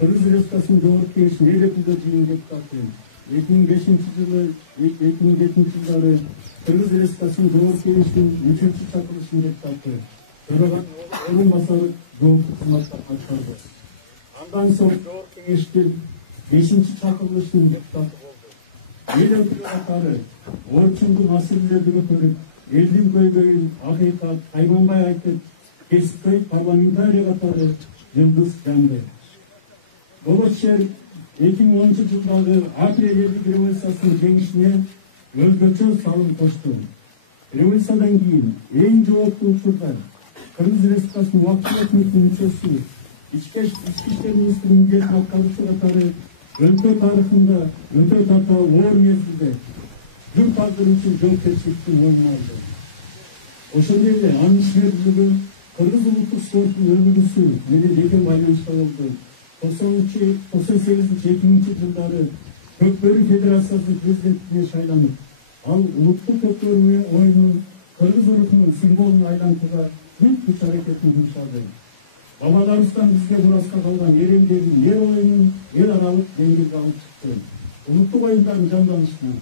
Kırgız Respublikası'nın Jogorku Kengешинин эл өкүлдөр жыйынынын депутаты, 2005-2007 жылдары Кыргыз Республикасынын Жогорку Кеңешинин 3-чү чакырылышынын депутаты, төраган орун басары жооптук кызматтарды аткарды. Андан соң Жогорку Кеңештин 5-чи чакырылышынын депутаты болду. Эл өкүлдөр катары орчундуу маселелерди көтөрүп, элдин көйгөйүн акыйкат кайманбай айтып, кесипкөй парламентарий катары жылдыз жанды. Болотчер 2010 жылдагы апрель элдик революциясынын жеңишине өзгөчө салым кошту. Революциядан кийин эң жооптуу учурда Кыргыз Республикасынын убактылык өкмөтүнүн мүчөсү, ички иштер министринин милдетин аткаруучу катары өлкө тарыхында өтө татаал оор мезгилде журт алдыруу үчүн жоопкерчиликти мойнуна алды. Ошондой эле анын ишмердүүлүгү кыргыз улуттук спорттун өнүгүүсү менен жеке байланышта болду. 98-2000 жылдары Көкбөрү Федерациясынын президентине шайланып, ал улуттук көкбөрү оюнун кыргыз рухунун символун айлантууга бүт күч аракетин жумшады. Бабаларыбыздан бизге мураска калган эремдерин эл оюнун эл аралык деңгээлге алып чыкты. Улуттук оюндардын жанданышына,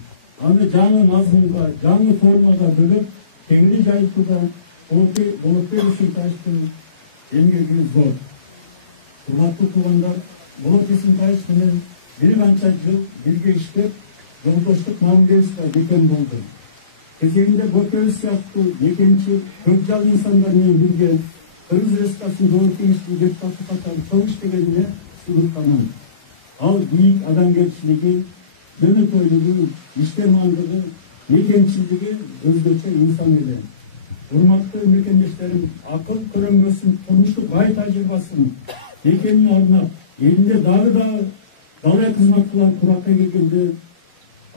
аны жаңы мазмунга, жаңы формага бөлүп, кеңири жайылтууда Болотбек Эсентаевдин эмгеги зор. Урматтуу туугандар, Болотбек Эсентаев менен бир канча жыл бирге иштеп, жолдоштук мамилебизге бекем болду. Кезегинде Бөкөбүз сыяктуу экинчи көп жал инсандар менен бирге Кыргыз Республикасынын Жогорку Кеңешинин депутаты катары чоң иштегенине сыйынтканмын. Ал бийик адамгерчилиги, жөнөкөйлүгү, иштемандыгы, мекенчилиги өзгөчө инсан эле. Урматтуу мекендештерим, акыл көрөмөсүн, турмуштук бай тажрыйбасын мекенин арнап, элинде дагы далай кызмат кылган куракка келгенде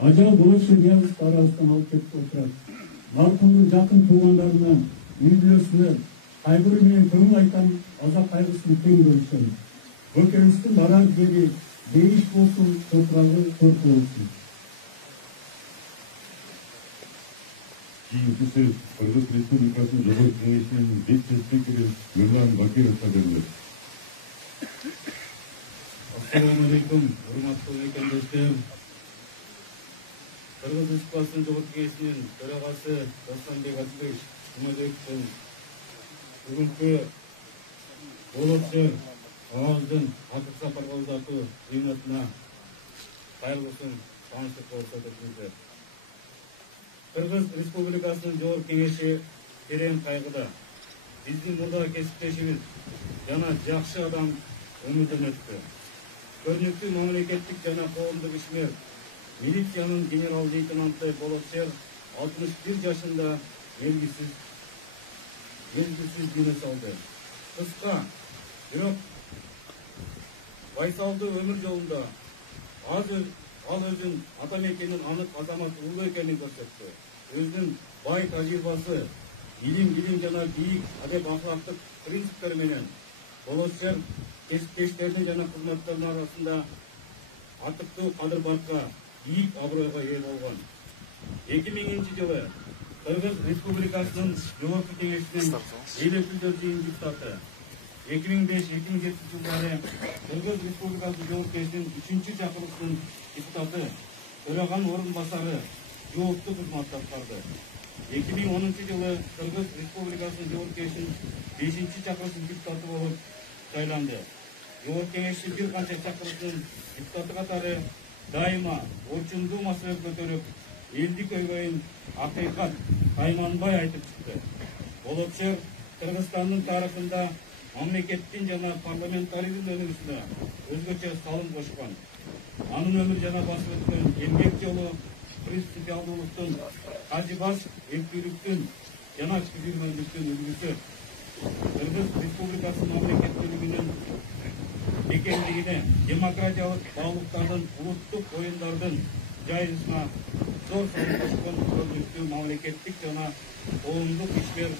ажал Болотчер Ниязовду арабыздан алып кетип отурат. Маркумдун жакын туугандарына, үй бүлөсүнө кайгыруу менен көңүл айтам, азап кайгысын тең бөлүшөм. Бөкөбүздүн барар жери бейиш болсун, топурагы көркү болсун. Кийинки сөз Кыргыз Республикасынын Жогорку Кеңешинин вице-спикери Нурлан Бакировго берилет. Assalamu alaikum, урматтуу мекендештер. Кыргыз Республикасынын Жогорку Кеңешинин төрагасы Достонбек Азизбекович Жумабековдун бүгүнкү Болотчер абабыздын атып сапар кылдатуу зыйнатына кайрылышын тааныштык көрсөтөбүз. Кыргыз Республикасынын Жогорку Кеңеши терең кайгыда. Биздин мурда кесиптешибиз жана жакшы адам өмүрдөн өттү. Көрүнүктүү мамлекеттик жана коомдук ишмер, милициянын генерал-лейтенанты Болотчер 61 жашында белгисиз жеңиш алды. Кыска, бирок байсалдуу өмүр жолунда ал өзүн ата мекенин анык азамат улуу экенин көрсөттү. Өзүнүн бай тажрыйбасы, илим жана бийик адеп ахлактык принциптери менен Болотчер кесиптештердин жана кызматтардын арасында атыктуу кадыр-баркка, бийик абройго ээ болгон. 2000 жылы Кыргыз Республикасынын Жогорку Кеңешинин эл өкүлдөр жыйынынын депутаты, 2005-2007 жылдары Кыргыз Республикасынын Жогорку Кеңешинин 3-чү чакырылышынын депутаты, төраган орун басары жооптуу кызмат аткарды. 2010 жылы Кыргыз Республикасынын Жогорку Кеңешинин 5-чи чакырылышынын депутаты болуп шайланды. Жогорку Кеңештин бир канча чакырылышынын депутаты катары дайыма орчундуу маселе көтөрүп, элдик көйгөйүн акыйкат кайманбай айтып чыкты. Болотчер Кыргызстандын тарыхында мамлекеттин жана парламентаризм өнүгүүсүнө өзгөчө салым кошкон. Анын өмүр жана басып өткөн эмгек жолу принципиалдуулуктун, кажыбаш эрктүүлүктүн жана түзүлмөлдүктүн үлгүсү. Кыргыз Республикасынын мамлекеттүүлүгүнүн экендигине, демократиялык баалуулуктардын, улуттук оюндардын жайылышына зор салым кошкон көрүнүктүү мамлекеттик жана коомдук ишмер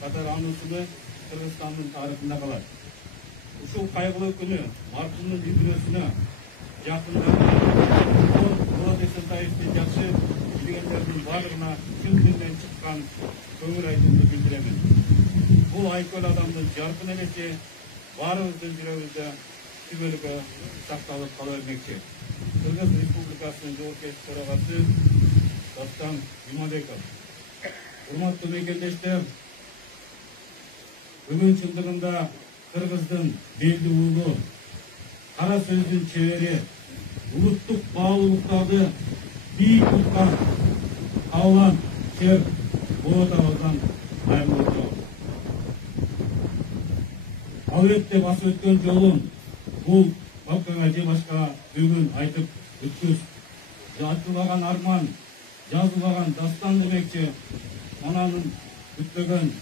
катары анысыны Кыргызстандын тарыхында калат. Ушул кайгылуу күнү маркумдун үй бүлөсүнө, жакындарына, Болотбек Эсентаевди жакшы билгендердин баардыгына чын дилден чыккан көңүл айтуумду билдиремин. Бул айкөл адамдын жаркын элеси баарыбыздын жүрөгүбүздө күнтүбөлүгү сакталып кала бермекчи. Кыргыз Республикасынын жоопкерчилик төрагасы Дастан Жумабеков. Урматтуу мекендештер, бүгүн чындыгында Кыргыздын белди уулу, кара сөздүн чебери, улуттук баалуулуктарды бийик туткан Каалан Шер болот абалдан айрылып отурат. Албетте басып өткөн жолун бул балкага же башка бүгүн айтып өткөз. Айтылбаган арман, жазылбаган дастан демекчи, ананын күтпөгөн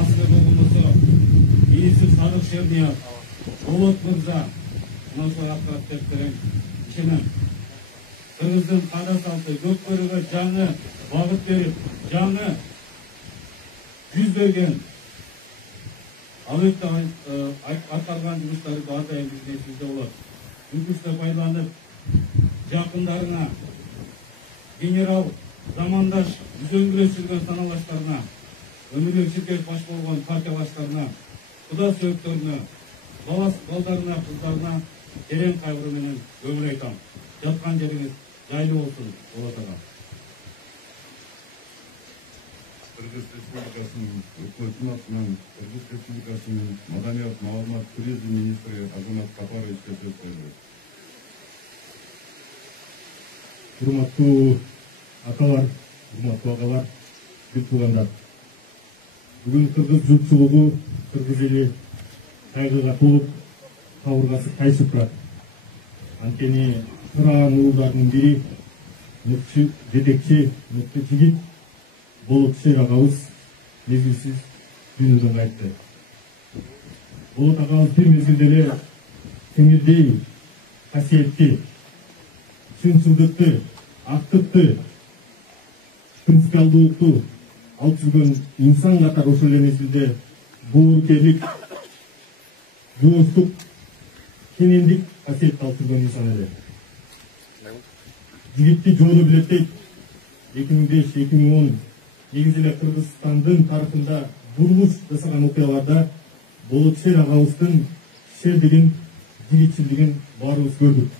асыл болмосо ииси Садык Шерниев, Болот мырза, мынау акырат деп берем. Ишенем. Кыргыздын када салты көкбөрүгө жаңы багыт берип, жаңы жүз берген. Албетте аткарган жумуштары ар дайым биздин эсибизде болот. Мүмкүнчүлүктү пайдаланып, жакындарына, генерал замандаш үзөңгүрө жүргөн саналаштарына, өмүрбек Ширкеев баш болгон партиялаштарына, куда сөөктөрүнө, балдарына, кыздарына терең кайгыруу менен көңүл айтам. Жаткан жериңиз жайлуу болсун, Болот ага. Кыргыз Республикасынын өкмөтүнүн атынан Кыргыз Республикасынын Маданият, маалымат, туризм министри Азамат Сапаровичке сөз берилет. Урматтуу аталар, урматтуу агалар, бүт туугандар. Бүгүн кыргыз журтчулугу, кыргыз эли кайгыга толуп, кабыргасы кайшып турат. Анткени кыраан уулдарынын бири, мыкты жетекчи, мыкты жигит Болот Шер агабыз мезгилсиз дүйнөдөн кайтты. Болот агабыз бир мезгилде эле сиңирдей касиетти, чынчылдыкты, актыкты, принципиалдуулукту алып жүргөн инсан катары ошол эле мезгилде боорукерлик, жуустук, кенендик касиетти алып жүргөн инсан эле. Жигитти жолу билет дейт. 2005-2010 негизи эле Кыргызстандын тарыхында бурулуш жасаган окуяларда Болот Шер агабыздын шердигин, жигитчилдигин баарыбыз көрдүк.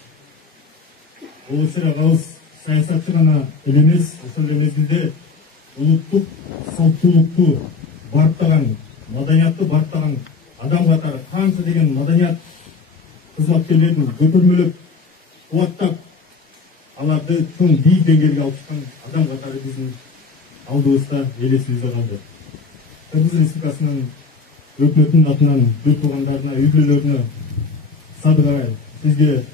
Болот Шер агабыз саясатчы гана эле эмес, ошол эле мезгилде улуттук салттуулукту барктаган, маданиятты барктаган адам катары канча деген маданият кызматкерлерин көтөрмөлөп, кубаттап, аларды чоң бийик деңгээлге алып чыккан адам катары биздин алдыбызда эл эсибизде калды. Кыргыз Республикасынын өкмөтүнүн атынан бүт туугандарына, үй бүлөлөрүнө, Садык агай, сизге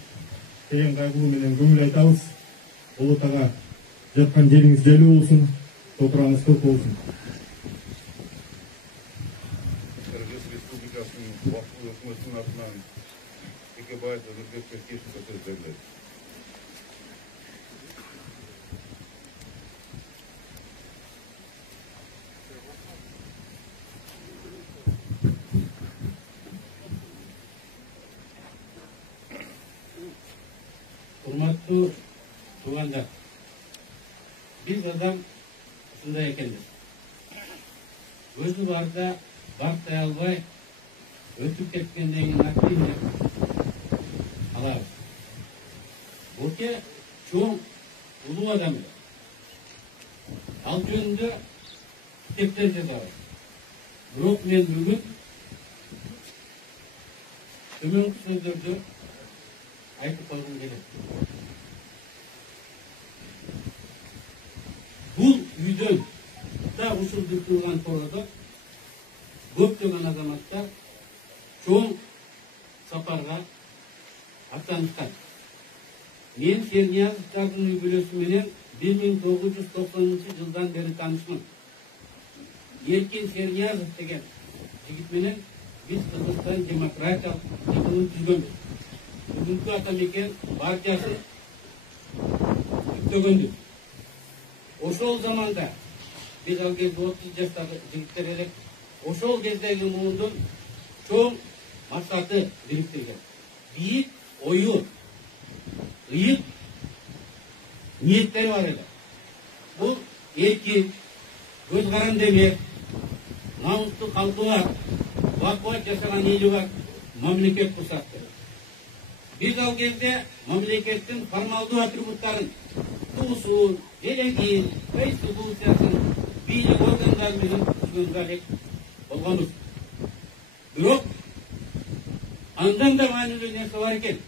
терең кайгылуу менен көңүл айтабыз. Болот ага, жаткан жериңиз жайлуу болсун, топурагыңыз көп болсун. Кыргыз Республикасынын убактылуу өкмөтүнүн атынан Текебаев Өмүрбекке сөз берилет. Урматтуу туугандар, биз адам ушундай экенбиз. Өзү барда барктай албай, өтүп кеткенден кийин актив деп алабыз. Боке чоң улуу адам эле. Ал жөнүндө китептер жазабыз. Бирок мен бүгүн төмөнкү сөздөрдү айтып койгум келет. Бул үйдөн да ушул дүртүлгөн тоодо көптөгөн азаматтар чоң сапарга аттанышкан. Мен Шерниязовдардын үй бүлөсү менен 1990 жылдан бери таанышмын. Эркин Шерниязов деген жигит менен биз Кыргызстан демократиялык тыгылын түзгөнбүз. Бүгүнкү атамекен партиясы күттөгөнбүз. Ошол заманда биз ал кезде 30 жаштагы жигиттер элек, ошол кездеги муундун чоң максаты бириктирген. Бийик ою, ыйык ниеттери бар эле. Бул эркин, көз каранды эмес, намустуу калкы бар, бакубат жашаган эли бар, мамлекет курсатты. Biz al кезде мамлекеттин формалдуу атрибуттарын, туусун, делегин, конституциясын, бийлик органдары менен түзгөнгө алек болгонбуз. Бирок андан да маанилүү нерсе бар экен.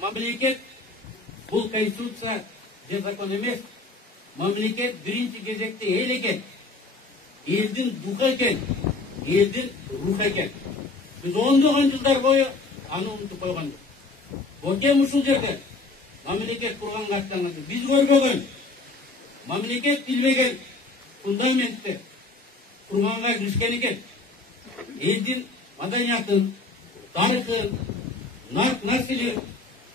Мамлекет бул конституция же закон эмес. Мамлекет биринчи кезекте эл экен. Элдин духу экен, элдин руху экен. Biz ондогон жылдар бою аны унутуп койгонбуз. Бокем ушул жерде мамлекет курганга аттанганда биз көрбөгөн, мамлекет билбеген фундаментти курганга киришкен экен. Элдин маданиятын, тарыхын, населин,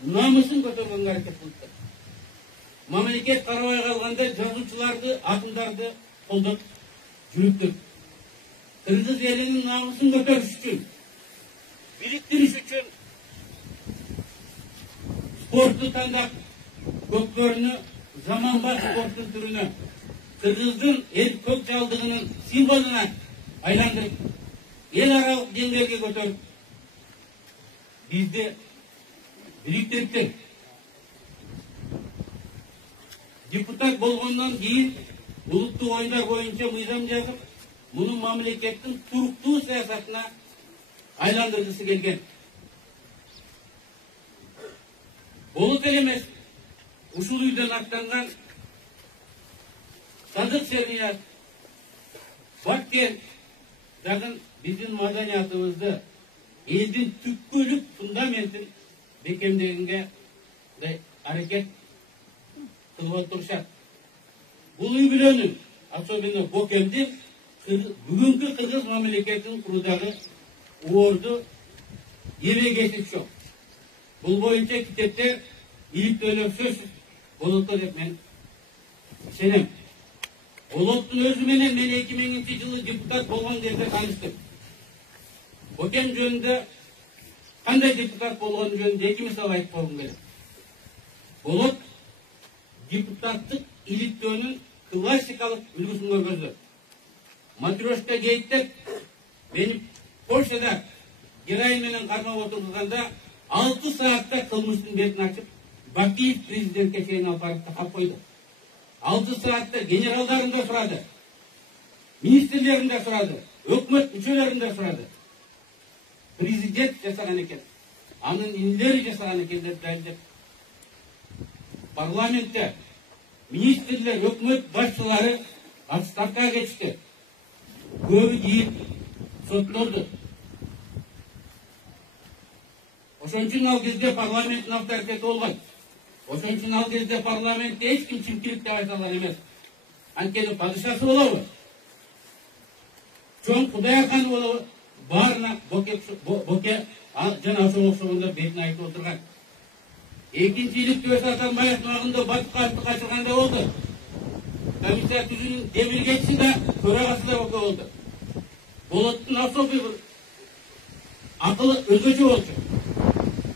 намысын көтөргөнгө аракет кылды. Мамлекет карабай калганда жазуучуларды, акындарды колдоп жүрүптүр. Кыргыз элинин намысын көтөрүш үчүн, бириктириш үчүн спортту тандап, көкбөрүнү заманбап спорттун түрүнө, кыргыздын эл көк жалдыгынын символуна айландырып, эл аралык деңгээлге көтөрүп, бизди бириктириптир. Депутат болгондон кийин улуттук оюндар боюнча мыйзам жазып, муну мамлекеттин туруктуу саясатына айландыргысы келген. Болот эле эмес, ушул үйдөн аттанган Садык Серният, Баккен дагы биздин маданиятыбызды, элдин түпкүлүк фундаментин бекемдегенге аракет кылып отурушат. Бул үй бүлөнүн, особенно Бокемдин бүгүнкү кыргыз мамлекетин куруудагы орду эбегесип жок. Бул боюнча китептер иликтөөлөр сөзсүз болотто деп мен сенем. Болоттун өзү менен мен 2000-жылы депутат болгон кезде тааныштым. Бокем жөнүндө кандай депутат болгон жөнүндө эки мисал айтып койгум келет. Болот депутаттык иликтөөнүн классикалык үлгүсүн көргөзөт. Матрешка гейттеп, мени Польшада героин менен кармап отурганда 6 саатта кылмыштын бетин ачып, Бакиев президентке чейин алып барып такап койду. 6 саатта генералдарын да сурады, министрлерин да сурады, өкмөт мүчөлөрүн да сурады. Президент жасаган экен, анын инилери жасаган экен деп дайындап. Парламентте министрлер, өкмөт башчылары отставкага кетишти. Көбү кийип соттолду. Ошон үчүн ал кезде парламенттин авторитети болгон. Ошон үчүн ал кезде парламентте эч ким чимкилик деп айта алган эмес. Анткени падышасы болобу, чоң Кудай аканы болобу, баарына Боке жана ошого окшогондор бетин айтып отурган. Экинчи иликтөө Атамбаевдин убагында Батыкаевди качырганда болду. Комиссия түзүүнүн демиргечиси да, төрагасы да Боке болду. Болоттун особый бир акылы өзгөчө болчу.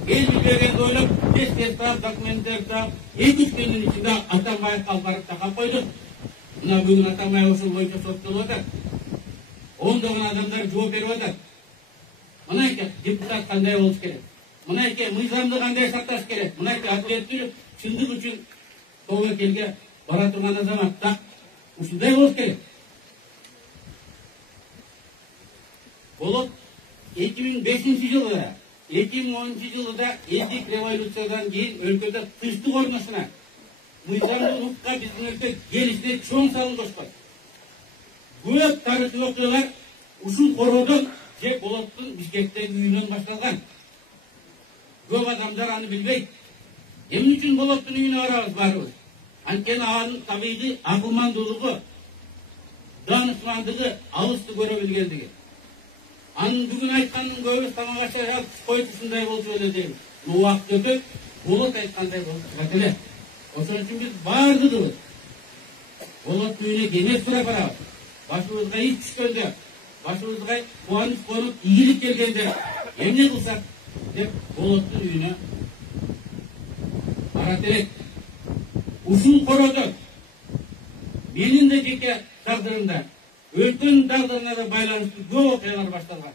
Эл билбегенди ойлоп, тез документтерди таап, 2-3 күндүн ичинде Атамбаевди алып барып такап койду. Мына бүгүн Атамбаев ошол боюнча соттолуп атат. Ондогон адамдар жооп берип атат. Мынайча депутат кандай болуш керек? Мынайча мыйзамды кандай сакташ керек? Мынайча адилеттүү чындык үчүн тобокелге бара турган азамат так ушундай болуш керек. Болот 2005-жылы, 2010-жылда элдик революциядан кийин өлкөдө тынчтык орношуна, мыйзамдуу укукка биздин өлкө келишине чоң салым кошкон. Көп тарыхый окуялар ушул короодон же Болоттун Бишкектеги үйүнөн башталган. Көп адамдар аны билбейт. Эмне үчүн Болоттун үйүнө барабыз баарыбыз? Анткени анын табигый акылмандуулугу, данышмандыгы алысты көрө билгендиги. Анын бүгүн айтканын көбү тамагача алып койду ушундай болчу эле дейбиз. Убакыт өтөп, Болот айткандай болуп чыгат эле. Ошон үчүн биз баардыгыбыз Болоттун үйүнө кеңеш сурап барабыз. Башыбызга ич түшкөндө, башыбызга кубаныч конуп, ийгилик келгенде эмне кылсак деп Болоттун үйүнө барат элек. Ушул короодо менин да жеке тагдырымда, өлкөнүн тагдырына да байланыштуу көп окуялар башталган.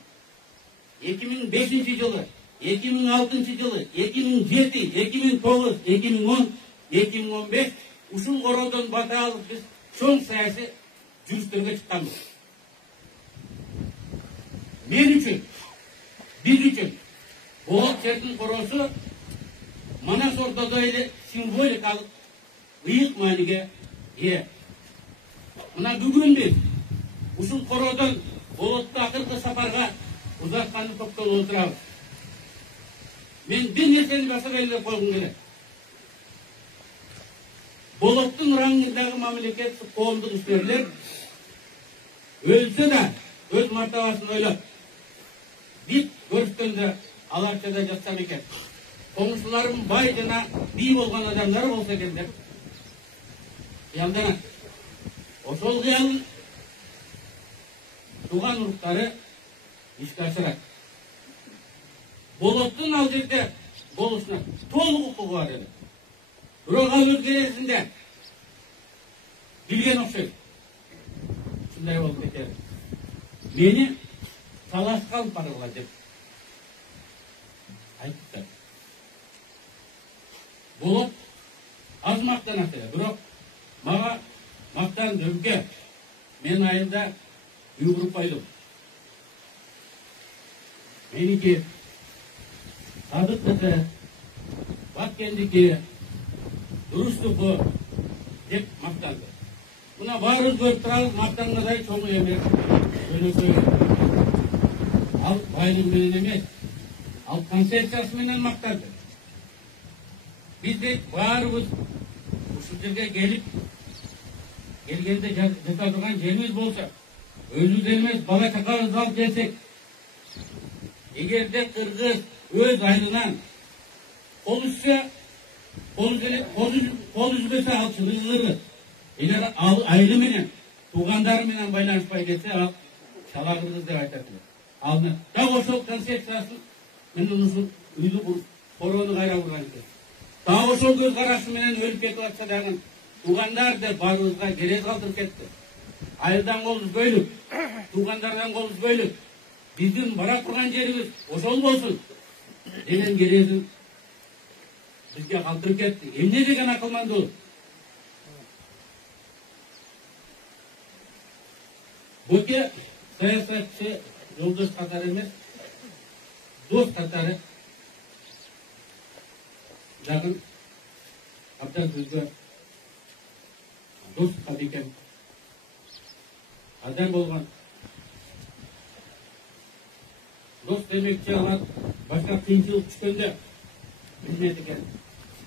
2005 жылы, 2006 жылы, 2007, 2009, 2010, 2015 ушул короодон бата алып биз чоң саясий жүрүштөргө чыкканбыз. Мен үчүн, биз үчүн Болот жердин короосу Манас ортодо эле символикалык ыйык мааниге ээ. Мына бүгүн биз ушул короодон Болотту акыркы сапарга узатканын токтолуп отурабыз. Мен бир нерсени басып эле койгум келет. Болоттун раңындагы мамлекет коомдук ишмерлер өлсө да өз мартабасын ойлоп, бип көрүшкөндө аларча да жатсам экен. Коңшуларым бай жана бий болгон адамдар болсо экен деп кыялданат. Ошол кыялын тууган уруктары ишке ашырат. Болоттун ал жерде болушуна толук укугу бар эле. Бирок ал өз кересинде билген окшойт. Ушундай болуп кетет. Мени талашка алып баргыла деп айтты. Болот аз мактанат эле, бирок мага мактан дөмке. Мен айында үй куруп койдум. Меники Садыктыкы, Баткендики, Дурустуку деп мактанды. Мына баарыбыз көрүп турабыз, мактангандай чоң эмес, өнөкөй. Ал байлыгы менен эмес, ал концепциясы менен мактанды. Биз де баарыбыз ушул жерге келгенде жата турган жерибиз болсо, өзүбүз эмес бала чакабызды алып келсек, эгерде кыргыз өз айылынан кол үзсө, кол үзбөсө ал чыгырыр. Эгер ал айылы менен, туугандары менен байланышпай кетсе, ал чала кыргыз деп айтат. Ал дагы ошол концепциясын менен ушул үйдү куруп, короону кайра курган экен. Дагы ошол көз карашы менен өлүп кетип атса дагы туугандар деп баарыбызга керез калтырып кетти. Айылдан кол үзбөйлүк, туугандардан кол үзбөйлүк. Биздин бара турган жерибиз ошол болсун деген керезин бизге калтырып кетти. Эмне деген акылмандуу? Буке саясатчы жолдош катары эмес, дос катары жакын абдан бизге достукка бекем адам болгон. Дос демекчи алар башка кыйынчылык түшкөндө билмейт экен.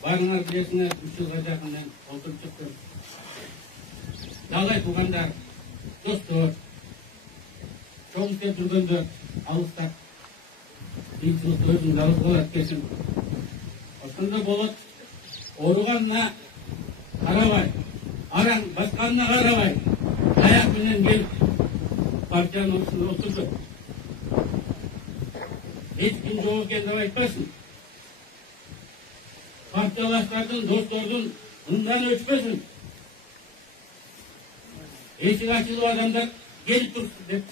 Баарыңар билесиңер, 3 жылга жакын мен отуруп чыктым. Дагы туугандар, достор, чоң иштеп жүргөндө алыста кыйынчылык өзүң дагы болот кесим. Ошондо болот, ооруганына карабай, араң басканына карабай, аяк менен келип партиянын отурушуна отурду. Hiç kim жок экен деп айтпасын. Партиялаштардын, достордун ындан өчпөсүн. Эшик ачылып адамдар келип турсун деп.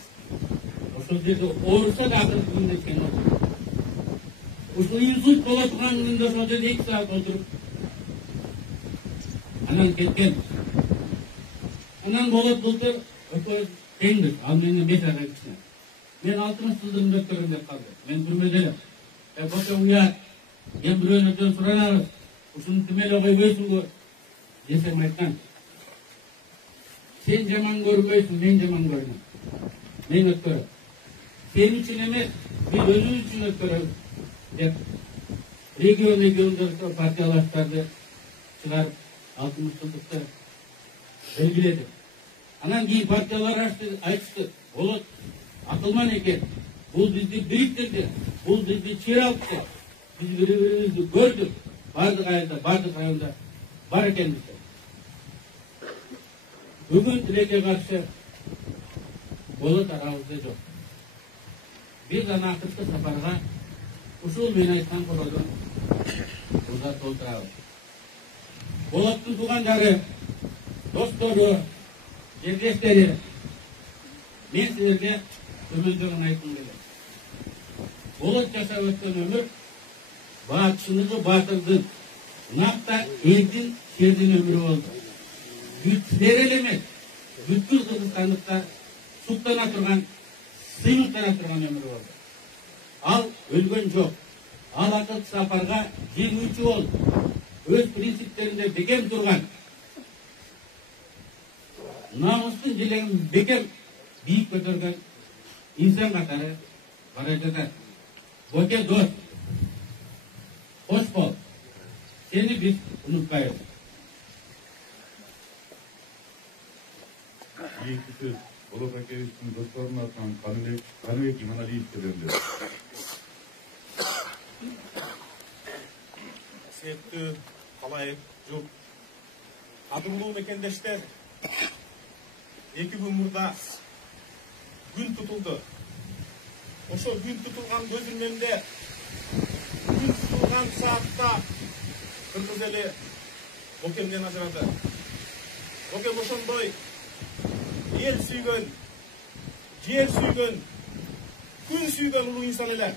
Ошол жерде ооруса да акыркы күндө экен. Ушул инсульт боло турган күндө ошол жерде 2 саат отуруп анан кеткен. Анан болот былтыр өкмөт теңдик, ал менен 5 айга кичине. Мен 60 жылдын өткөрөм деп калды. Мен түрмөдө элем. Бока уят. Мен бирөөнөн суранабыз. Ушуну түмөлө койбойсуңбу? Десем айткан. Сен жаман көрбөйсүң, мен жаман көрмөйм. Мен өткөрөм. Сен үчүн эмес, биз өзүбүз үчүн өткөрөбүз деп регион партиялаштарды чыгарып 60 жылдыкты белгиледи. Анан кийин партиялар айтышты. Болот акылман экен. Бул бизди бириктирди. Бул бизди чыйралтты. Биз бири-бирибизди көрдүк. Бардык айылда, бардык районда бар экенбиз. Бүгүн тилекке каршы болот арабызда жок. Биз аны акыркы сапарга ушул мен айткан короодон узатып отурабыз. Болоттун туугандары, достору, жерлештери, мен силерге төмөндөгүн айткым келет. болот жашап өткен өмір бақшылығы батырдың, нақта елдің шердің өмірі болды. Бүтер емес, бүткіл қырғызстандықтар суықтана тұрған, сыйлықтана тұрған өмірі болды. Ал өлген жоқ. Ал ақыл сапарға жеңуші болып, өз принциптерінде бекем тұрған, намыстың желеңін бекем биік көтерген инсан қатары бара жатады. Боке дос, қош бол, сені біз ұмытпайық. Екінші сөз Болот Акеевичтің достарының атынан Қаныбек Иманалиевке беріледі. Сеттүү қалайып жұрт. Қадірлі мекендештер, екі күн мұрда күн тұтылды. Ошо күн тұтылған көзірменде, күн тұтылған саатта Кыргыз елі Бокемден ажырады. Бокем ошондой ел сүйген, жер сүйген, күн сүйген улуу инсан эле.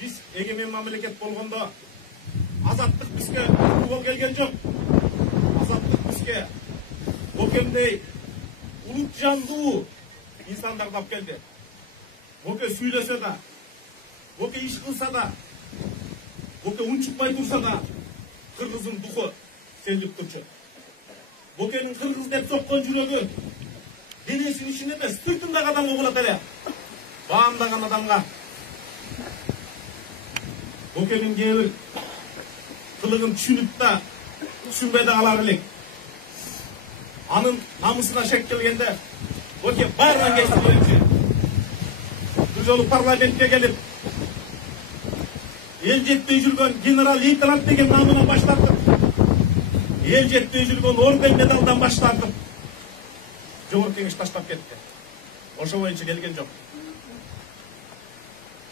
Biz egemen memleket болгондо азаттык бизге бол келген жок. Азаттык бизге Бокемдей улут жандуу инсандарды алып келди. Боке сүйлөсө да, Боке иш кылса да, Боке унчукпай турса да, кыргыздын духу селип турчу. Бокенин кыргыз деп соккон жүрөгү денесинин ичинде эмес, сыртындагы адамга болот эле. Баамдаган адамга Бокенин кээ бир кылыгын түшүнүп да, түшүнбөй да калар элек. Анын намысына шек келгенде, Боке баарынан кечирип берчү. Бир жолу парламентке келип, эл жетпей жүргөн генерал-лейтенант деген намынан баш тартып, ел жетпей жүргөн орден медалдан баш тартып, жогорку кеңеш таштап кетти. Ошо боюнча келген жок.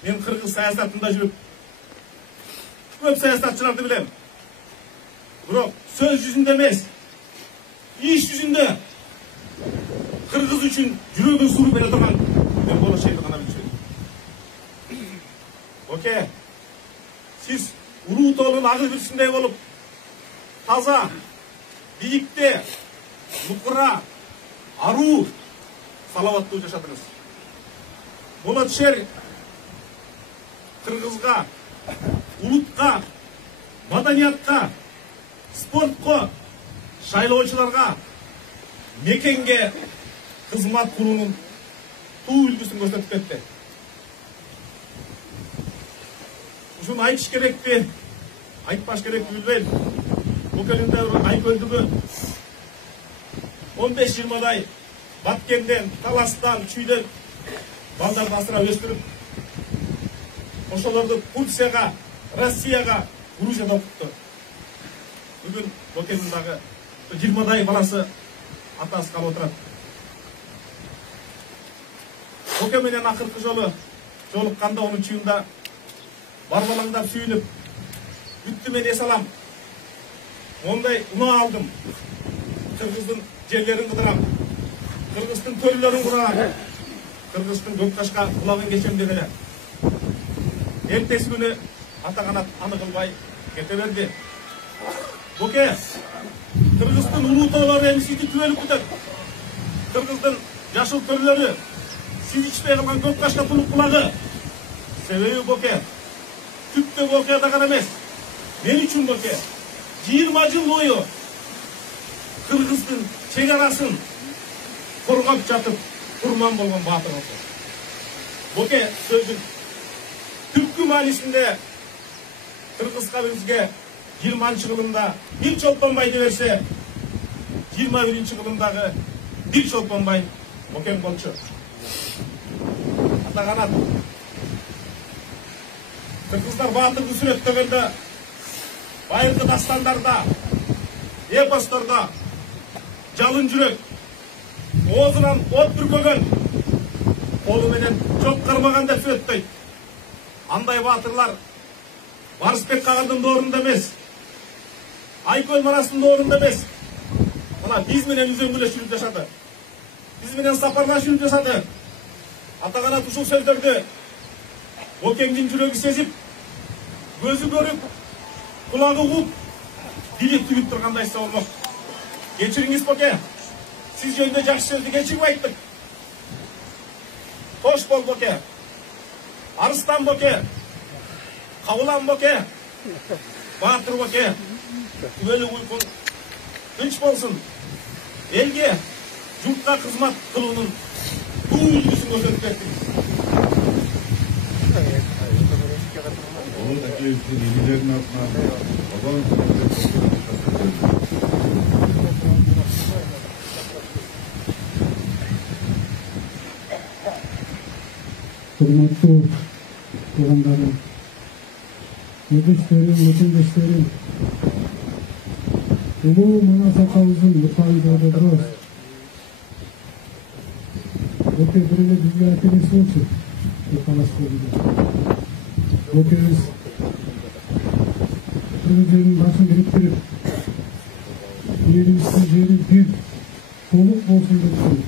Мен кыргыз саясатында жүрүп, көп саясатчыларды билем. Бирок сөз жүзүндө эмес, иш жүзүндө кыргыз үчүн жүрөгүн сууруп бере турган мен болочойду гана билчү. Оке, сиз улуу тоонун агыл бирсиндей болуп, таза, биикте, нукура, аруу, салаваттуу жашадыңыз. Болот шер кыргызга, улутка, маданиятка, спортко, шайлоочуларга, мекенге кызмат кылуунун туу үлгүсүн көрсөтүп кетти. Ушуну айтыш керекпи, айтпаш керекпи билбейм. Бокенин айкөлдүгү 15-20дай Баткенден, Таластан, Чүйден балдарды асырап өстүрүп, ошолорду Турцияга, Россияга, Грузияга окутту. Бүгүн Бокенин дагы 20дай баласы атасы калып отурат. Боке менен акыркы жолу жолукканда 10-июнда барбалаңдап сүйүнүп, бүттү мен эс алам. Ондай унаа алдым. Кыргыздын жерлерин кыдырам. Кыргыздын төрөлөрүн курам. Кыргыздын көк ташка кулагын кечем деп эле. Эртеси күнү атаганат аны кылбай кете берди. Боке, Кыргыздын улуу тоолору эми сизди түбөлүп күтөт. Кыргыздын жашыл төрөлөрү, сиз ичпей калган көк ташка тулуп кулагы. Себеби Боке, түптө Бокеда гана эмес, мен үчүн Боке 20 жыл бою Кыргыздын чек арасын коргоп жатып, курман болгон баатыр болду. Боке сөзүн түпкү маанисинде Кыргызга бизге 20-жылында бир чолпонбай деп берсе, 21-жылындагы бир чолпонбай Бокем болчу. Атаганат кыргыздар баатырды сүрөттөгөндө, байыркы дастандарда, эпостарда жалын жүрөк, оозунан от бүркөгөн, колу менен жок кармаган деп сүрөттөйт. Андай баатырлар Барысбек Кагандын доорунда эмес, Айкөл Мараштын доорунда эмес, мына биз менен үзөңгүлөшүп жашады. Биз менен сапарлашып жашады. Атаганат ушул сөздөрдү Бокеңдин жүрөгү сезип, көзү көрүп, кулагы угуп, дили түйүп тургандайса болмок. Кечириңиз Боке. Сиз жөнүндө жакшы сөздү кечирип айттык. Кош бол Боке. Арыстан Боке. Кабылан Боке. Баатыр Боке. Күбөлү уйкун тынч болсун. Элге, журтка кызмат кылуунун туу үлгүсүн көрсөтүп бердиңиз. Ол әкеліктің егелерінің атынан Бабан Hürmetli tuğanlarım, yetişlerim, yetimdeşlerim, ulu münasakavuzun mutfağında duruz. Boke birine dünya etkilisi olsun. Bokemiz Türkiye'nin başını biriktirip yerimizin yeri bir soluk olsun dedik.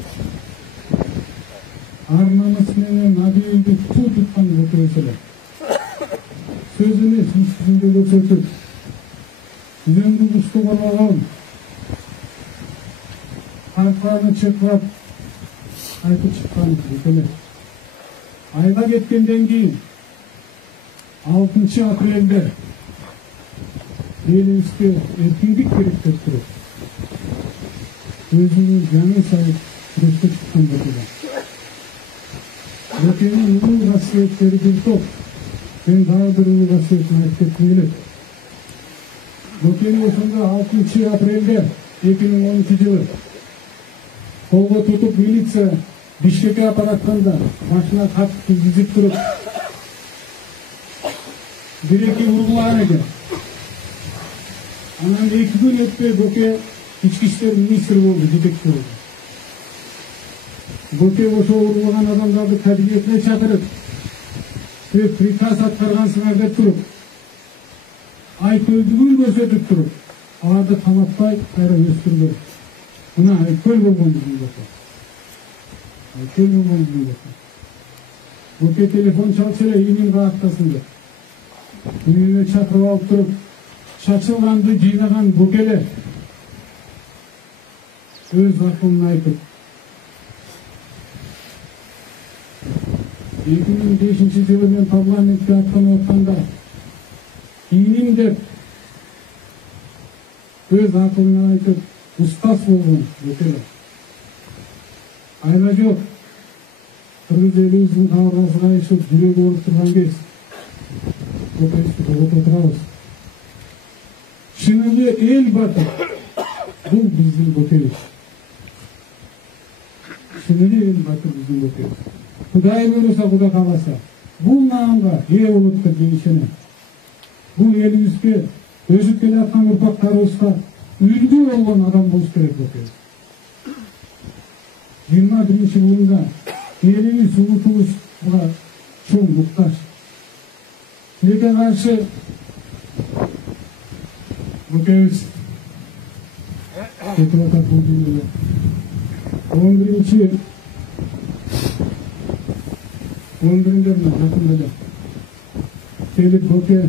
Arnamasının adıydı tuttan götürüyorlar. Sözünü hiçbirinde götürdük. Zengin usta olan harflarını çıkıp ayıp çıkan hükümet. Ayda geçkenden keyin 6 aprelde elimizde erkinlik berip turib, özünün canı sayıp kuruşta çıkan Boke'den. Boke'nin ulu vasiyetleri bir top. Ben daha bir ulu vasiyetini ayıp etmeyelim. Boke'nin osunda 6 aprelde 2012 yılı kolga tutup militsiya Bişkek'e aparatқанда başına hap dizip durup bir-iki vurgular ekan. Anam 2 gün ötmey Boke İçki işler ministri oldu, yetekçi oldu. Boke oşo vurgulagan adamdарды kabiliyetine çakırıp ve prikaz atkargansыңар деп turup айкөлдүгүн көрсөтүп туруп аларды каматпай кайра өстүргөн. Мына айкөл болгон биздин Боке. Boke telefon çalsayla iğnin rahatlasın diye. İğnine çakırıp alıp durup, şaşılgandı jıynagan Boke'ler öz aklını aytıp 2005 yılı men parlamentке аттанып атканда iğnin деп öz aklını aytıp ustaz болгон Boke'ler. Ayla yok. Kırgız elimizin kavgasına işip жүрегі olup turgan kez. Boke'yi oturturabız. Şınılı el batır. Bu bizim Boke'yiz. Şınılı el batır bizim Boke'yiz. Kuday buyursa, Kuda kalasa. Bu namga ey oluptur deyişine. Bu elimizge özüp kelayatkan urpaklarыбызга үлgü болгон адам болуш керек Boke'yiz. 21 yılında elimiz unutumuzga çok muhtaç. Tileke karşı Boke'yiz Ketvatat bu dünyada 11'inde yakında gelip Boke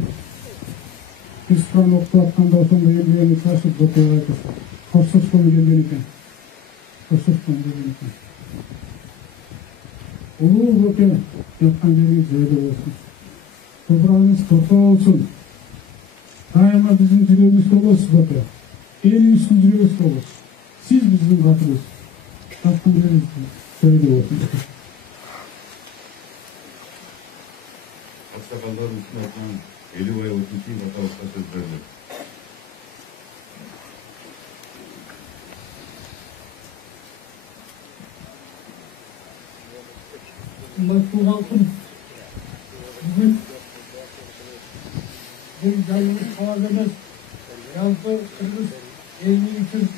Üskan oktu atkanda osonda elbiyeni taşıp Boke'ye aytır. Korsuzkonu gelgen eken. Ulu Boke yatkan yeriniz öyle olsun. Toprağınız torpa olsun. Daima bizim yüreğimiz olsun Boke. Elimizin yüreğimiz olsun. Siz bizim katımız. Yatkan yeriniz öyle olsun. Aksakallar üstüne atan Elibay Otunçi Vatavuş'a söz verdi. Mutlu halkım, bugün bir canlımız kavazımız, yazdı Kırgız elini için,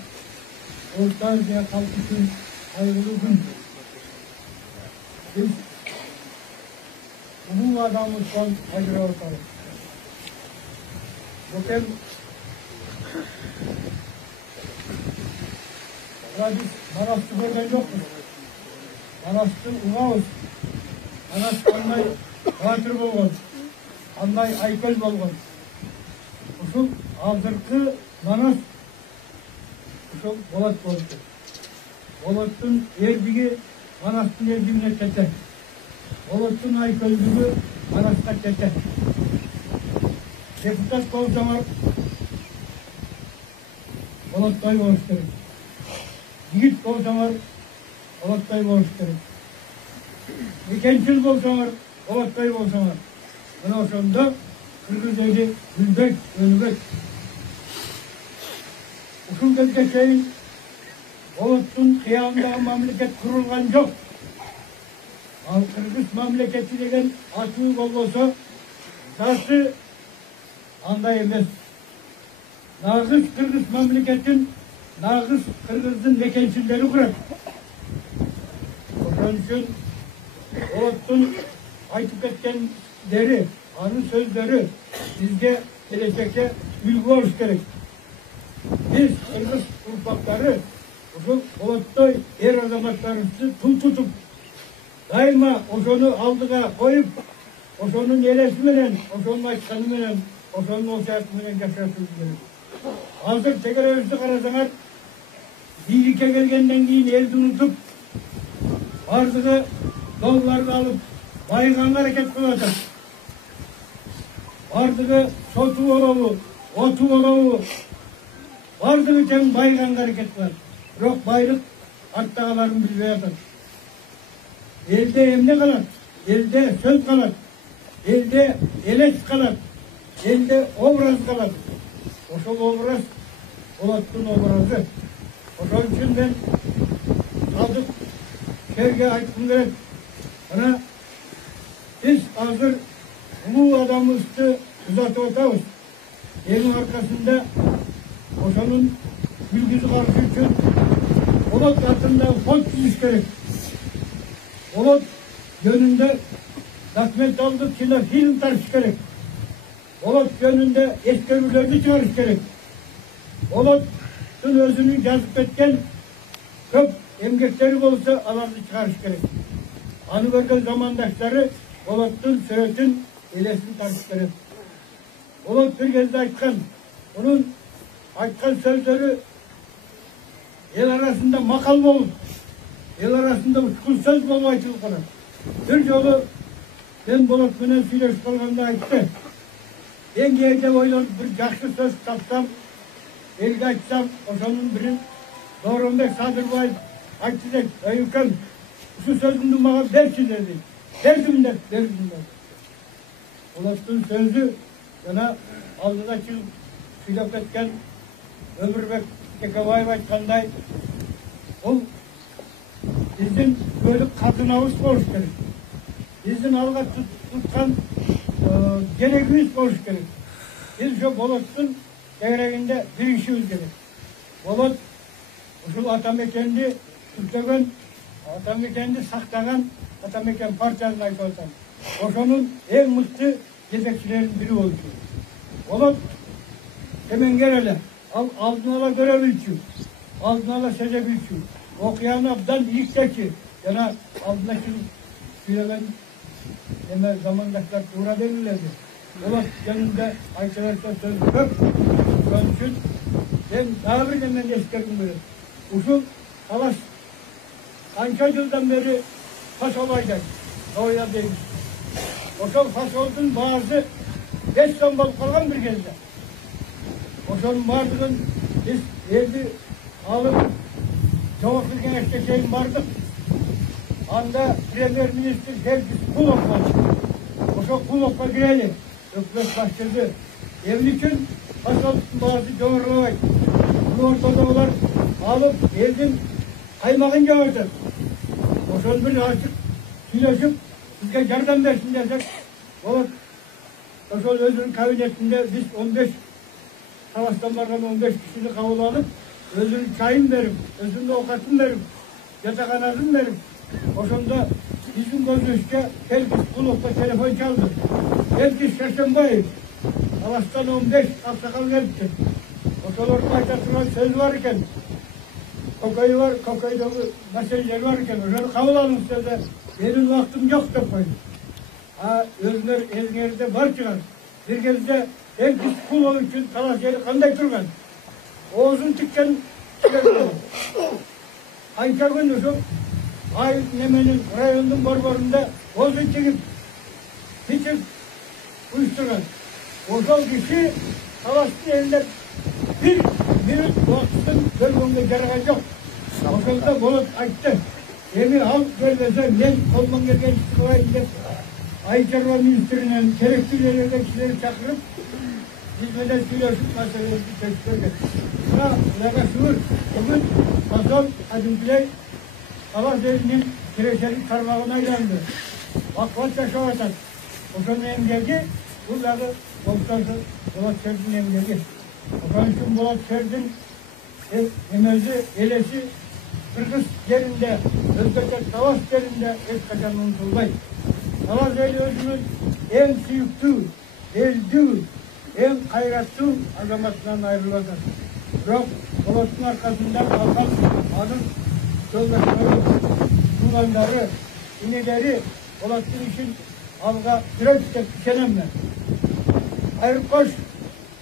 Orta Asya halk için hayırlı gün. Biz bu adamın son hayırlı ortalık. Boke, biz Maraş'ı görmen yoktur. Maraş'ı uğrağız. Maraş kanday Батыр болгон, андай айкөл болгон. Ушул азыркы Манас ушул Болот болду. Болоттун эрдиги Манастын эрдигине чете. Болоттун айкөлдүгү Манаска чете. Депутат болсаңар Болоттой болуш керек. Жигит болсаңар Болоттой болуш керек. Мекенчил болсаңар Болоттой болсаңар. Мына ошондо кыргыз эли үлбөк, өлбөк. Ушул кезге чейин Болоттун кыягындагы мамлекет курулган жок. Ал кыргыз мамлекети деген атуу болбосо, заты андай эмес. Нагыз кыргыз мамлекетин, нагыз кыргыздын мекенчилдери курат. Ошон үчүн Болоттун айтып кеткендери, анын сөздөрү бизге келечекке үлгү болуш керек. Биз кыргыз урпактары ушул Болоттой эр азаматтарыбызды тул тутуп, дайыма ошону алдыга коюп, ошонун элеси менен, ошонун айтканы менен, ошонун осуяты менен жашашыбыз керек. Азыр чегеребизди карасаңар, бийликке келгенден кийин элди унутуп, бардыгы долларды алып, байыганга аракет кылып атат. Бардыгы соту болобу, оту болобу, бардыгы тең байыганга аракет кылат. Бирок байлык арттагыларын билбей атат. Элде эмне калат? Элде сөз калат. Элде элес калат. Элде образ калат. Ошол образ Болоттун образы. Ошол үчүн мен азыр жерге айткым келет. Мына биз азыр улуу адамыбызды узатып атабыз. Элдин аркасында ошонун үлгүсү каршы үчүн Болот атында фонд түзүш керек. Болот жөнүндө документалдык кинофильм тарtış керек. Болот жөнүндө эскерүүлөрдү чыгарыш керек. Болоттун өзүнүн жазып кеткен көп эмгектери болсо, аларды чыгарыш керек. Аны көргөн замандаштары Болоттун сөтүн, элесин тарtış керек. Болот бир кезде айткан, онун айткан сөздөрү ел арасында макал болуп, ел арасында учкул сөз болуп айтылып калат. Бир жолу мен Болот менен сүйлөшүп калганда айтты. Эң кээде ойлонуп бир жакшы сөз тапсам, элге айтсам, ошонун бирин Дооронбек Садырбаев айтты деп, өйүкөм, ушу сөзүңдү мага берчи деди. Бердим деп. Болоттун сөзү жана алдыда чыгып сүйлөп кеткен Өмүрбек Текебаев айткандай, бул биздин бөлүк казынабыз болуш керек. Биздин алга туткан керегибиз болуш керек. Биз ошо Болоттун керегинде биригишибиз керек. Болот ушул атамекенди түзгөн, атамекенди сактаган атамекен партиясын айтып атам. Ошонун эң мыкты жетекчилеринин бири болчу. Болот кемеңгер эле, ал алдын ала көрө билчү, алдын ала сезе билчү, окуяны абдан ийиктечи, жана алдына сүйлөгөн эме замандаштар туура белгиледи. Болот жөнүндө айта берсе сөз көп. Ошон үчүн мен дагы бир немени эскергим келет. Ушул талаш канча жылдан бери фасол айдайт, Новоя дейбиз. Ошол фасолдун баасы 5 сом болуп калган бир кезде. Ошонун бардыгын биз элди алып жогорку кеңешке чейин бардык. Анда премьер-министр Серкис Кулов болчу. Ошол Куловго кирели, өкмөт башчысы. Эмне үчүн фасолдун баасы жогорулабайт? Муну ортодогулар алып элдин каймагын жеп атат. Ошол бир ачык сүйлөшүп, бизге жардам берсин десек, болот. Ошол өзүнүн кабинетинде биз 15 Савастан барган 15 кишини кабыл алып, өзүнүн чайын берип, өзүнүн оокатын берип, жатаканасын берип, ошондо биздин көзүбүзгө Серкис Куловго телефон чалды. Серкис Шершенбаев, Савастан 15 аксакал келипти. Ошолордун айта турган сөзү бар экен. Кокой бар, кокойдогу маселелер бар экен. Ошону кабыл алыңыз деди. Менин убактым жок деп койду. Özler ezingerde var çıkan. Bir gezde herkes kul ol için talak yeri kanday turgan. Oğuzun tükken Ayça gündüzü Ay Nemenin rayonun barbarında Oğuzun çekip hiçbir uyuşturgan. Oğuzal kişi Talas'ın elinde bir minut vaktin bölümünde yaragan yok. Oğuzal'da Bolat açtı. Emin halk söylese ben kolman gelgen çıkılayım de Ayçarva Ministeri'nin gerekli yerlerde kişileri çakırıp hizmeden söyleşip meseleleri teşkil etti. Buna yakasılır. Bugün Hasan Adımgüley Talas elinin kireçeli karmağına yandı. Vakvat yaşavatan. Okanın emgeli buradaki Bolat'ın Bolat Şerdin emgeli. Okanın için Bolat Şerdin emezi, elesi Kırgız yerinde, Özbekistan Talas yerinde eskaçan unutulmayın. Talas eli özünün en süyüktü, eldü, en hayratlı azamatından ayrılacak. Bırak Bolat'ın arkasından kalkan adım yoldaşları, kullanları, ineleri Bolat'ın için alga süreç tepkisenemle. Ayrı koş,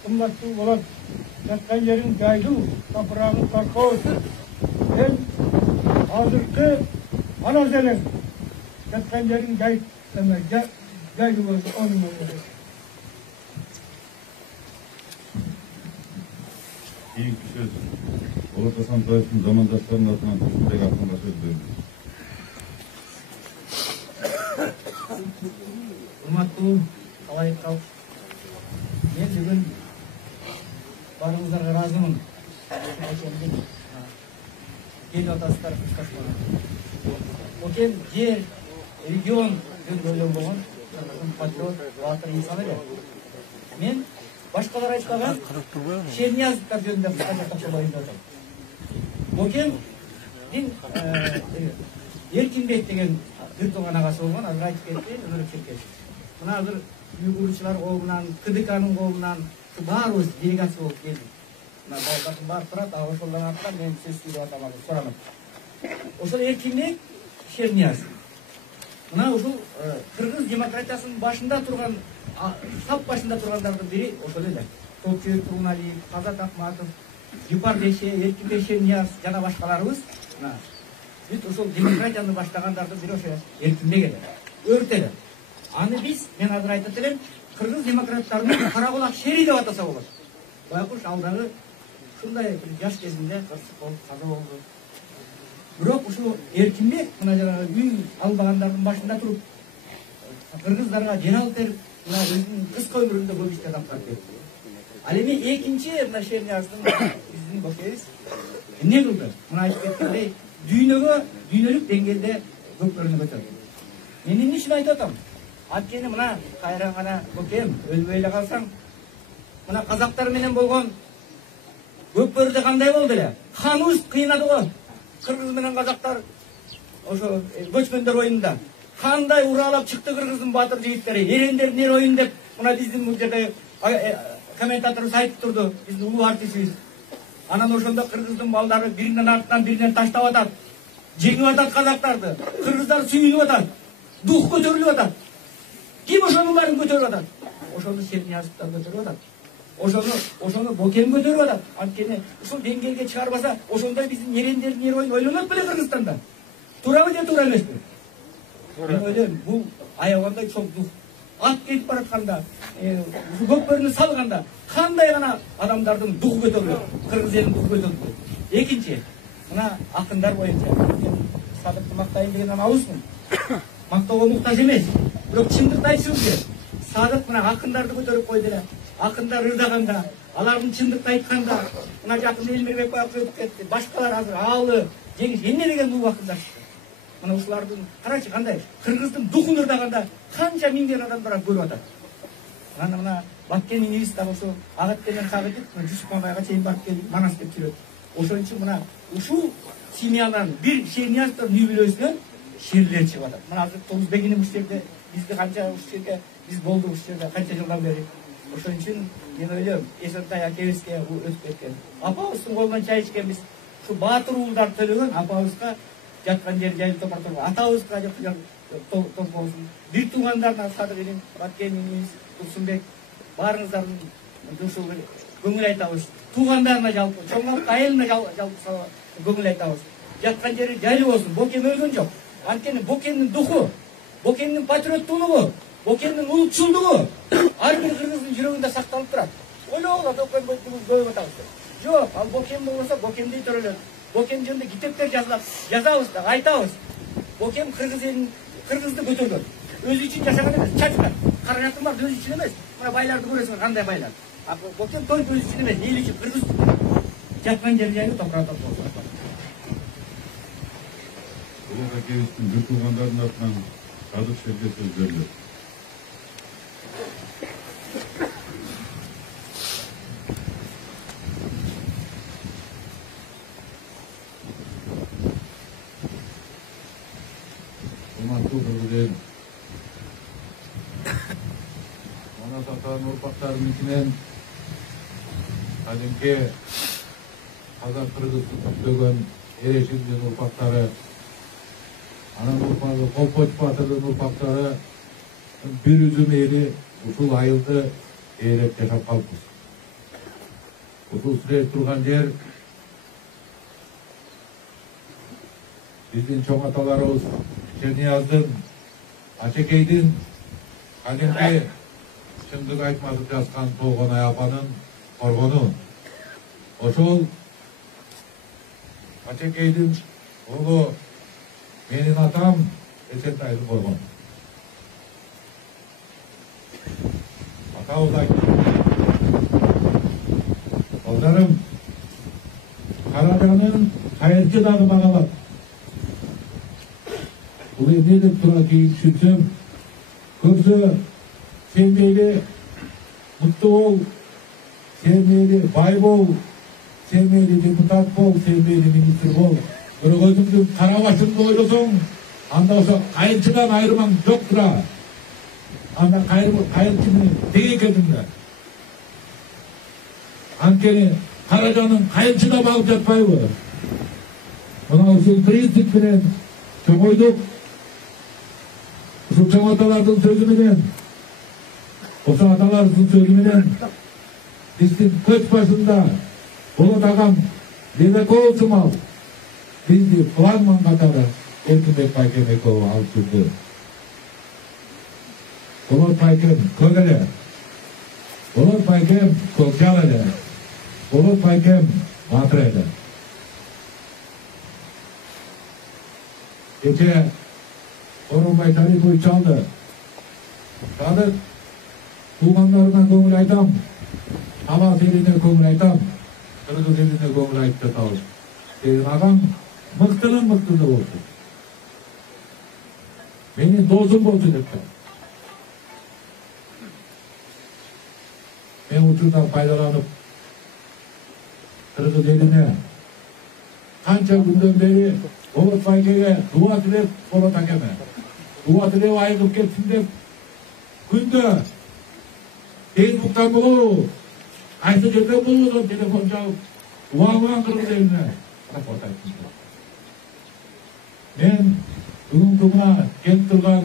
kımbatlı Bolat, yatkan yerin caydı, toprağın parka olsun. En hazırkı anazelen, yatkan yerin caydı olsun, onun olsun. Keyinki söz Bolat Asantayev'in zamandaşlarının adından Türkbek hakkında söz veriyoruz. Hurmatlı Talayip Kalk, ben bugün barınızlarga razımın. Gel ataslar kışkaşmana. Oken yer, region öylem bolğon, patriot, batыр insan эле. Men başkalar aytпаган Шерниязовдор жөнүндө кыскача токтолоюн деп атам. Окен Эркинбек деген бир тууган агасы болгон, азыр айтып кетти, өзүрүп кетти. Мына азыр уйгурчулар колунан, КДКнын колунан баарыбыз делегация болуп келдик. Мына балдардын баары турат, ошолдон артынан мен сөз сүйлөп атам, сурамын. Ошол Эркинбек Шерниязов. Мына ушул кыргыз демократиясынын башында турган, сап башында тургандардын бири ошол эле. Топчубек Тургуналиев, Казат Акматов, Жупар Деше, Эркинбек Шерниязов жана башкаларыбыз бүт ошол демократияны баштагандардын бири ошо Эркинбек эле. Өртеле. Аны биз, мен азыр айтып элем, кыргыз демократтарынын кара кулак шери деп атаса болот. Байкуш алдагы ушундай жаш кезинде кырсык болуп каза болду. Бирок ушул Эркинбек мына жанагы үй албагандардын башында туруп кыргыздарга жер алып берип, мына өзүнүн кыска өмүрүндө көп иштер аткарып кетти. Ал эми экинчи мына Шерниязовдун биздин бокебиз эмне кылды? Мына айтып кеткендей, дүйнөлүк деңгээлде көкөрүнө көтөрдү. Мен эмне үчүн айтып атам? Анткени мына кайра гана бокем өлбөй эле калсаң, мына казактар менен болгон көкбөрүдө кандай болду эле? Ханыбыз кыйнады го. Кыргыз менен казактар ошо көчмөндөр оюнунда кандай уралап чыкты кыргыздын баатыр жигиттери, эрендердин эр оюн деп мына биздин бул жерде комментаторубуз айтып турду, биздин улуу артистибиз. Анан ошондо кыргыздын балдары биринин артынан биринен таштап атат, жеңип атат казактарды, кыргыздар сүйүнүп атат, дух көтөрүлүп атат. Ким ошонун баарын көтөрүп атат? Ошону Шерниязовдор көтөрүп атат. Ошону Бокем көтөрүп атат. Анткени ушул деңгээлге чыгарбаса, ошондой биздин эрендердин эр оюн ойлонот беле Кыргызстанда? Туурабы же туура эмеспи? Мен ойлойм, бул аябагандай чоң дух. Ат кетип баратканда, көкбөрүнү салганда кандай гана адамдардын духу көтөрүлөт, кыргыз элинин духу көтөрүлөт. Экинчи, мына акындар боюнча Садыкты мактайын деген абызмын. Мактоого муктаж эмес. Бирок чындыкты айтышыбыз керек. Садык мына акындарды көтөрүп койду эле. Акындар ырдаганда, алардын чындыкты айтканда, мына жакын Элмирбек Байков өтүп кетти. Башкалар азыр Аалы, Жеңиш, эмне деген улуу акындар. Мына ушулардын карачы кандай кыргыздын духун ырдаганда канча миңдеген адамдар көрүп атат. Анан мына Баккенин ириси да ошо агат менен кагытып, Жусупбайга чейин барып келип, Манас деп жүрөт. Ошон үчүн мына ушул семьянын бир Шерниязовдун үй бүлөсүнөн шерлер чыгып атат. Мына азыр Толузбегинин ушул жерде бизди канча ушул жерде биз болдук ушул жерде канча жылдан бери. Ошон үчүн мен ойлойм, Эсентай акебизге өтүп кеткен. Апабыздын колунан чай ичкенбиз. Ушу баатыр уулдар төлөгөн апабызга жаткан жер жайып топортор. Атабызга топ болсын. Bir туғандардан Садық Елин, Баткеніңіз, Тұрсынбек, барыңыздардың дұршыл көңіл айтабыз. Туғандарына жалпы, чоңғалық айылына жалпы көңіл айтабыз. Жатқан жері жайлы болсын. Бокем өлген жоқ. Анткені Бокемнің духы, Бокемнің патриоттылығы, Бокемнің ұлтшылдығы әрбір қырғыздың жүрегінде сақталып тұрады. Ойлауға Бокем көйіп атабыз. Жоқ, ал Бокем болмаса Бокемдей төреледі. Бокем жөнінде китептер жазабыз да, айтабыз. Бокем қырғызды көтерген. Өзі үшін жашаған емес, чачка. Қаражатың бар, өзі үшін емес. Мына байларды көресің, қандай байлар. Бокем той өзі үшін емес, ел үшін қырғыз. Жатқан жер жайлы топырақ болсын. Ұлы Акеевичтің бір туғандардың атынан Садық Шерге сөз беріледі. Құрметті қырғыз ел, Манас атаның ұрпақтарыныкінен кәдімгі қазақ қырғызды көптеген ерешілдің ұрпақтары, анан ұрпағы Қолпоч батырдың ұрпақтары bir üzüm eli usul ayıldı eğerek yaşap kalkız. Usul süreyip durgan yer bizden çok atalarımız Çerniyaz'dın, Açekeydin, Kadimki şındık aytmazıp yazgan Toğanay apanın korgonu. Oşol Açekeydin oğlu benim atam Esentay'dın korgonu. Ata uzay. Oğlarım Karacan'ın hayırcı dağı bağalat. Bu ne de turaki düşünsem kızı sevmeyeli mutlu ol, sevmeyeli bay ol, sevmeyeli deputat ol, sevmeyeli minister ol. Böyle gözümdü kara başımda oylasın, anda olsa hayırcıdan ayrıman yoktur ha. Anda hayırcının dege kedimde. Ankeni Karacan'ın hayırcıda bağıp yatpayı var. Buna usul prinsip bilen çoğuyduk. Usul çoğu atalardın sözü bilen, usul atalardın sözü bilen, bizin köç başında Bulut Ağam Bebek olsun al. Bizdi flagman katarı Erkinbek Baykemekoğlu alçıldı. Bulut Baykem Kögele, Bulut Baykem Kökçalede, Bulut Baykem Matrede. Gece Orunbay Tarifo'yu çaldı. Sadık tuğanlarına köngül aytam, Havas eline köngül aytam, Kırgız eline köngül aytты tağız. Senin ağam mıktının mıktını olsun. Benim dozum olsun hepten. Ben uçurdan faydalanıp Kırgız eline kança günden beri Bulut Bayke'ye dua dilep Bulut Akem'e. Dua dilep ayıkıp ketsin dep günde Facebook'tan bulu, aysı жерден bulu telefon çalıp duamılan Kırgız eline raport aytсын. Men бүгүнкү мына келип турган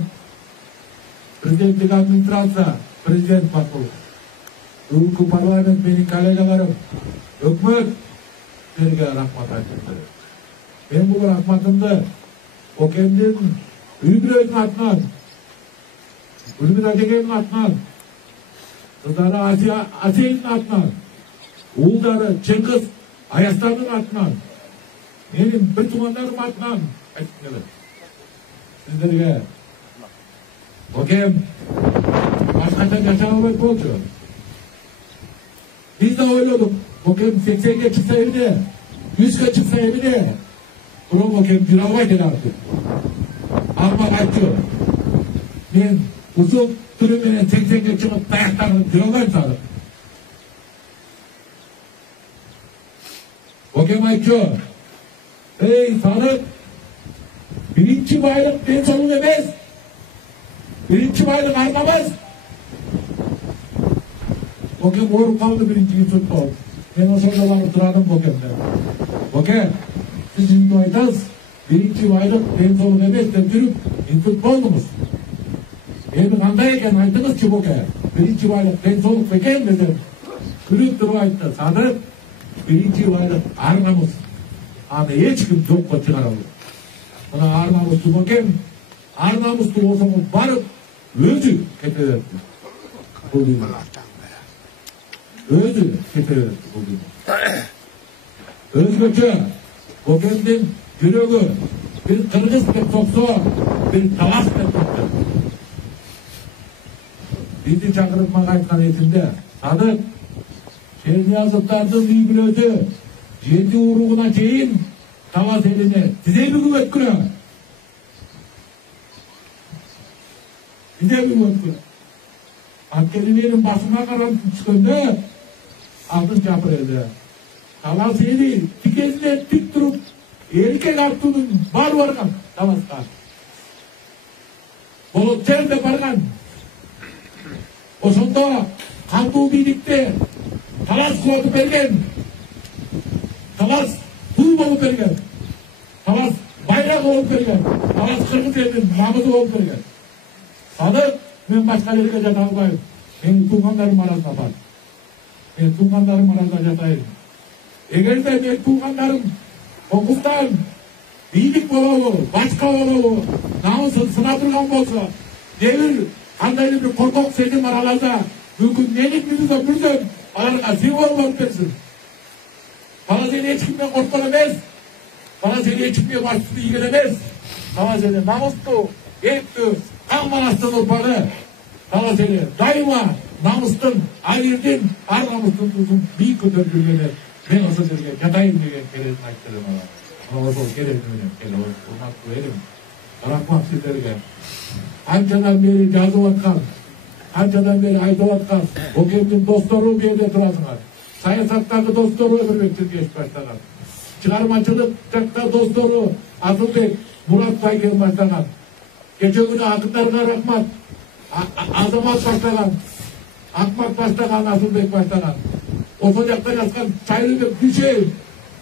президенттик администрация, президент Батулов, бүгүнкү парламент менин коллегаларым, өкмөттерге рахмат айтып берем. Ben bu rahmatımda o kendinin Ümrü'nün atından, Ülmün Ateke'nin atından, kızları Asiye'nin atından, oğulları Cengiz Ayaslan'ın atından, benim bir tumanlarım atından ayttılar. Sizlerge o kem başkaça yaşamamak oldu. Biz de oyladık. O kem 80'e çıksa evine, 100'e çıksa evine, Promo kem dünava gelardı. Almak açıyor. Ben uzun türümüne 80'e çıkıp dayaklarını dünava sarıp. O kem açıyor. Ey Sadık, birinci baylık ben sonu demez. Birinci baylık armamaz. O kem orup kaldı birinciyi tuttu. Ben o sorularını oturadım o kemde. O kem. Siz şimdi aytaz, birinci aylık pensiyon emez dep жүрüp институт болдуңуз. Эми кандай экен айтыңызчы Боке. Birinci aylık pensiyonluk бекен десем, күлүп туруп айтты. Садык birinci aylık аргамыз. Аны эч ким жокко чыгара албайт. Мына арнамызды Бокем, арнамызды ошого барып өзү кете берет. Бул өзү кете берет бул. Өзгөчө Бокемдин жүрөгү bir Kırgız деп соксо, bir талас деп токто. Бизди чакырып мага айткан этинде, Садык, Шерниязовдардын үй бүлөсү 7 уругуна чейин талас элине тизе бүгүп өткүрө. Тизе бүгүп өткүрө. Анткени менин басыма карап түшкөндө атын чапыр эле. Талас эли тикезине тик туруп эркек артунун бар барган таласка. Болот жерде барган. Ошондо кандуу бийликте талас кылып берген. Талас туу болуп берген. Талас байрак болуп берген. Талас кыргыз элинин намысы болуп берген. Садык, мен башка жерге жата албайм. Менин туугандарым арасында бар. Мен туугандарым арасында жатайын. Эгерде менин туугандарым Окуптан бийлик болобу, башка болобу, намысын сынап турган болсо, дебир кандайдыр бир коркок сезим араласа, мүмкүн менин мүнүзө бүрсөм, аларга сыйбол болуп берсин. Бала сени эч кимден корккон эмес, бала сени эч кимге баш ийген эмес, бала сени намыстуу, эптүү, кан манастын урпагы, бала сени дайыма намыстын, айырдын, ар намыстын тузун бийик көтөрүп жүргөнү. Ben ошол жерге жатайын деген керектин айтты мага. Мына ошол керек менен келип, урматтуу элим. Рахмат сиздерге. Канчадан бери жазып аткан, канчадан бери айтып аткан, Бокемдин достору бу жерде турасыңар. Саясаттагы достору Өмүрбек Тилкеевич баштаган. Чыгармачылык жакта достору Асылбек, Мурат Байкен баштаган. Кече күнү акындарга рахмат. Азамат баштаган, Акмат баштаган, Асылбек баштаган. Ошол жакта жазган Чайлыбек Дүйшеев,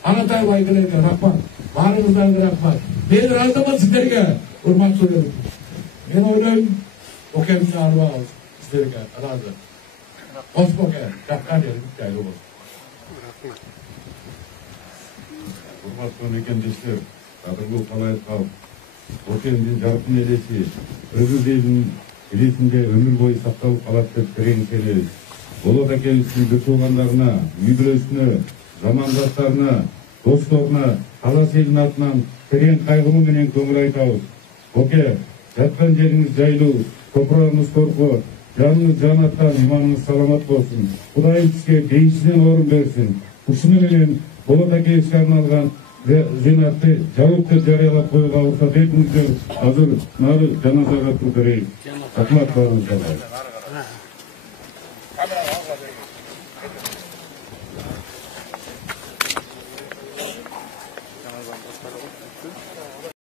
Анатай Байгелерге рахмат. Баарыңыздарга рахмат. Мен ыраазымын сиздерге, урматтуу элим. Мен ойлойм, Бокемдин арбагы сиздерге ыраазы. Кос Боке, жаккан жериң жайлуу болсун. Урматтуу мекендештер, кадырлуу калайык, Бокемдин жаркын элеси кыргыз элинин элесинде өмүр бою сакталып калат деп тиреңселебиз. Болот акебиздин бүт туугандарына, үй бүлөсүнө, замандаштарына, досторуна, талас элинин атынан терең кайгыруу менен көңүл айтабыз. Боке, жаткан жериңиз жайлуу, топурагыңыз коркоо, жаныңыз жанаттан, иманыңыз саламат болсун. Кудайым сизге дейишинен орун берсин. Ушуну менен Болот акебизге арналган зинатты жабыпты жарыялап коюуга уруксат этиңиздер. Азыр нары жаназага турдурайбыз. Рахмат баарыңыздарга.